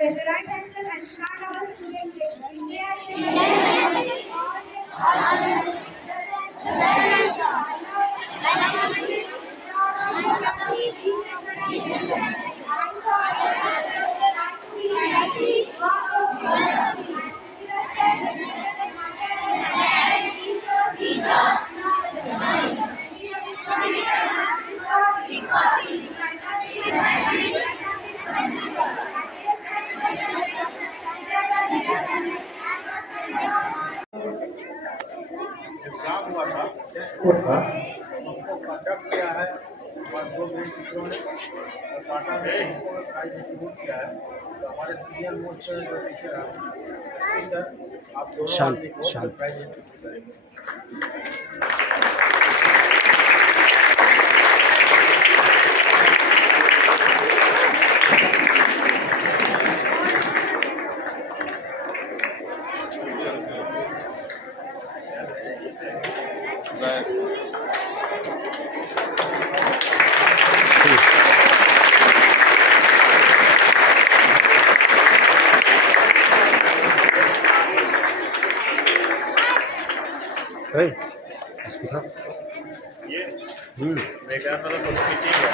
Raise your right hands up and start our student day. India is the land of all nations. The lands of minority, I saw to be happy, exam हुआ था उसको कंडक्ट किया है और दो मेन टीचरों ने और टाटा ने उनको प्राइज डिस्ट्रीब्यूट किया है। तो हमारे सीनियर मोस्ट जो टीचर हैं सर आप दोनों शांत आदमी को शांत प्राइज डिस्ट्रीब्यूट करेंगे। Hey, speak up. ये मेरे ख्याल में तो फोटो खींचेंगे।